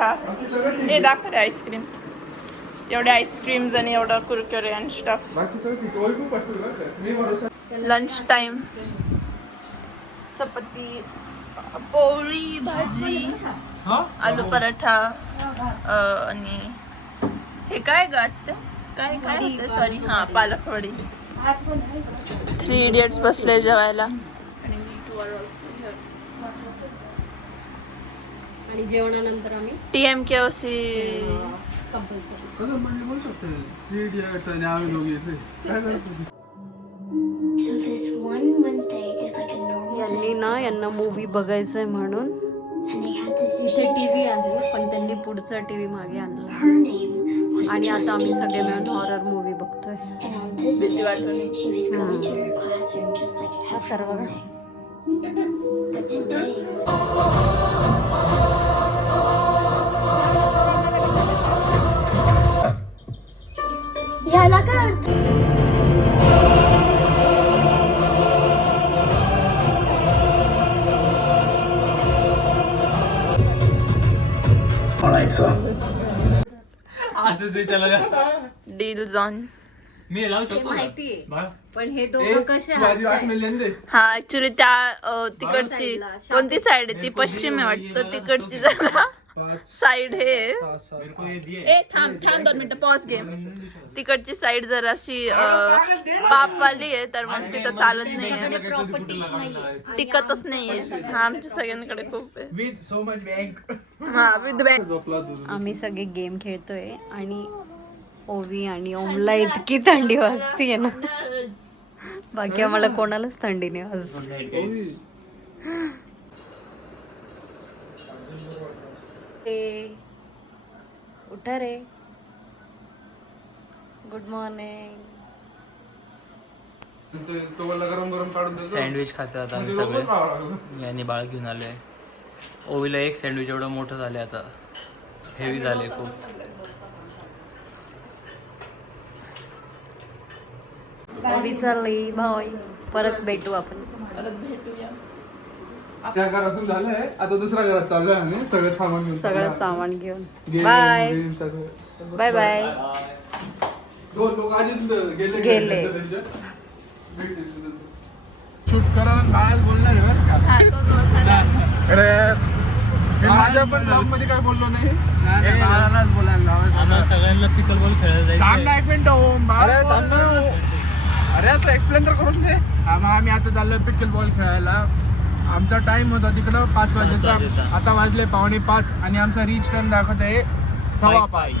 हा हे दाखव रे आईस्क्रीम. एवढे आईस्क्रीम्स आणि एवढा कुरकुरे आणि स्टफ. Lunch time. चपाती, पोळी, भाजी, आलू पराठा आणि हे काय ग काय काय होतं सॉरी हा पालकवडी. 3 इडियट्स बसले जेवायला आणि जेवणानंतर आम्ही TMKOC कंपल्सरी बोलू शकते 3 इडियट्स आणि आम्ही दोघे इथे काय करतो. So this one Wednesday is like a normal day. यांना मूवी बघायचंय म्हणून And they had this इथे टीव्ही आहे पण त्यांनी पुढचा टीव्ही मागे आणला her name was आणि आता आम्ही Justine सगळे मिळून Candy. हॉरर मूवी बघतोय. And on this भीती day, वाटली. she was going to her classroom just like every तर बघा. morning. But today, याला काय अर्थ? Deals on. मी लावू हे शकतो माहितीये बाळा. पण हे दोघं कसे आहेत हा ऍक्च्युली त्या तिकडची कोणती साइड आहे ती पश्चिम आहे वाटतं. तिकडची जरा साइड हे मेरे को ये दिए ए थांब 2 मिनिटं पॉज गेम. तिकडची साइड जरा अशी पापवाली आहे तर मग तिथं चालत नाहीये, प्रॉपर्टीच नाही टिकतच नाहीये. हा आमच्या सगळ्यांकडे खूप आहे. विथ सो मच बँक हा विथ बँक. आम्ही सगळे गेम खेळतोय आणि ओवी आणि ओमला इतकी थंडी वाजतीये ना बाकी आम्हाला कोणालाच थंडी नाही वाजत. उठा रे. Good morning. तो मला गरम गरम काढून देतो. सँडविच खातो आता आम्ही सगळे. यांनी बाळ घेऊन आलोय. ओवीला एक सँडविच एवढं मोठं झाले आता, हेवी झाले खूप. ओवी चालली भाई. परत भेटू आपण. परत भेटूया. त्या घरातून झालंय आता दुसऱ्या घरात चाललोय आम्ही सगळं सामान घेऊन. सगळं सामान घेऊन. गेम, बाय गेम सगळं. Bye bye. दोन लोक आधीच गेले गेले. शूट करा बाळाच बोलणार आहे बरं का. हा तो जोडणार. अरे मी माझ्या पण ब्लॉग मध्ये काय बोललो नाही. बाळालाच बोलायला आम्हाला सगळ्यांना पिकल बॉल खेळायला थांब जायचं. ना एक मिनिट अरे थांब ना. अरे आता एक्सप्लेन तर करून दे. आम्ही आता चाललोय पिकल बॉल खेळायला. आमचा टाइम होता तिकडं 5 वाजेचा. आता वाजले 4:45 आणि आमचा रीच टाइम दाखवत आहे 5:15.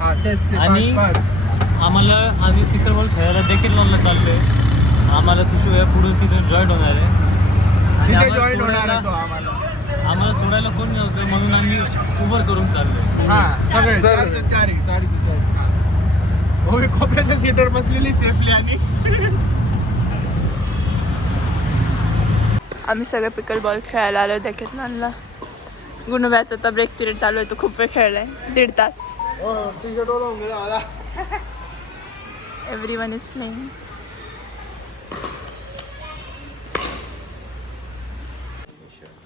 हा तेच ते आणि 5:05. आम्ही पिकल बॉल खेळायला देखील म्हणलं चाललोय. आम्हाला दुसऱ्या वेळा पुढे तिथून जॉईन होणार आहे आणि तिथे आम्हाला जॉईन होणार आहे तो सोडायला आम्हाला. सोडायला कोण नव्हतं म्हणून आम्ही उबर करून चाललोय. हा सगळे चारी. हो कोपऱ्याच्या सीटवर बसलेली सेफली. आणि आम्ही सगळे पिकल बॉल खेळायला आलो देखील. गुणव्याचा आता ब्रेक पिरियड चालू आहे. तो खूप वेळ खेळलाय 1.5 तास. Everyone is playing.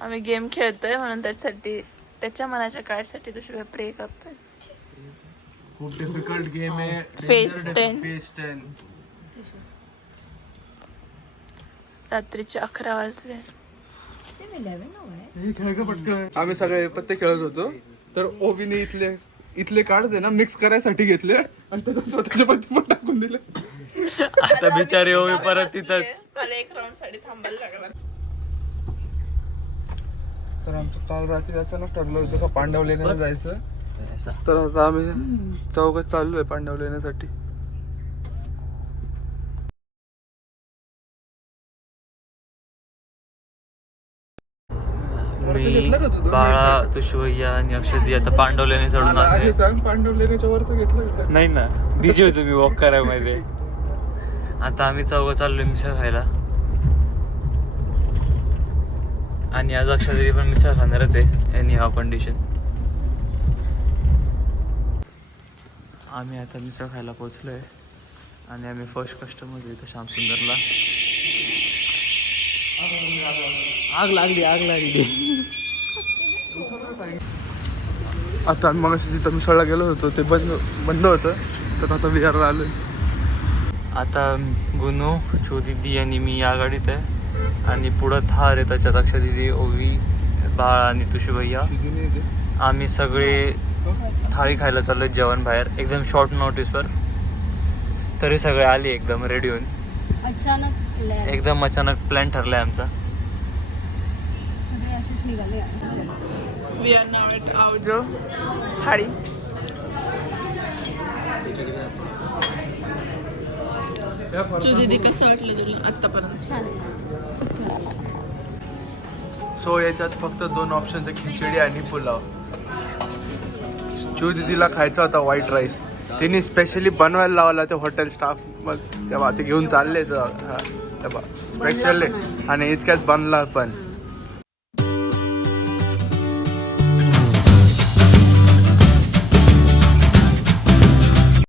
आम्ही गेम खेळतोय म्हणून त्याच्यासाठी त्याच्या मनाच्या काळासाठी दुसरी वेळ प्रे करतोय. खूप डिफिकल्ट गेम आहे. Phase 10. Phase 10. रात्रीचे 11 वाजले. हे खेळ का पटकन. आम्ही सगळे पत्ते खेळत होतो तर ओवीने इथले कार्ड्स आहे ना मिक्स करायसाठी घेतले आणि त्याच्यात स्वतःचे पत्ते पण टाकून दिले. आता बिचारी ओवी परत तिथंच. मला 1 राऊंड साठी थांबायला लागला. तर आमचं काल रात्री अचानक ठरलं होतं का पांडवलेण्याला जायचं. तर आता आम्ही चौघच चाललोय पांडवलेण्यासाठी. मी बाळा तुशवय्या आणि अक्षदी आता पांडवल्याने चढून आले. आधी सांग पांडवलेण्याच्या वरचं घेतलं का? नाही ना बिझी होतो मी वॉक करायमध्ये. आता आम्ही चौघं चाललोय मिसळ खायला आणि आज अक्षदी पण मिसळ खाणारच आहे एनी हाव कंडिशन. आम्ही आता मिसळ खायला पोहोचलोय आणि आम्ही फर्स्ट कस्टमर इथं श्यामसुंदरला. आग लागली. आता आम्ही मग तिथं मिसळला गेलो होतो ते बंद होतं, तर आता विहारला आलो. आता गुनू, छोदीदी आणि मी या गाडीत आहे आणि पुढं थार आहे, त्याच्यात अक्षा दिदी, ओवी, बाळ आणि तुषू भैया. आम्ही सगळे थाळी खायला चाललो जेवण बाहेर, एकदम शॉर्ट नोटीसवर. तरी सगळे आले एकदम रेडी होऊन. अचानक एकदम अचानक प्लॅन ठरलाय आमचा. सगळे असेच निघाले. वी आर नाव एट आवजो थाळी. दीदी कसं वाटलं तुला आतापर्यंत? सो याच्यात फक्त 2 ऑप्शन आहेत, खिचडी आणि पुलाव. दीदीला खायचा होता व्हाईट राईस, तिने स्पेशली बनवायला लावला ते हॉटेल स्टाफ. मग तेव्हा ते घेऊन चालले, तेव्हा स्पेशल आणि इतक्यात बनला पण.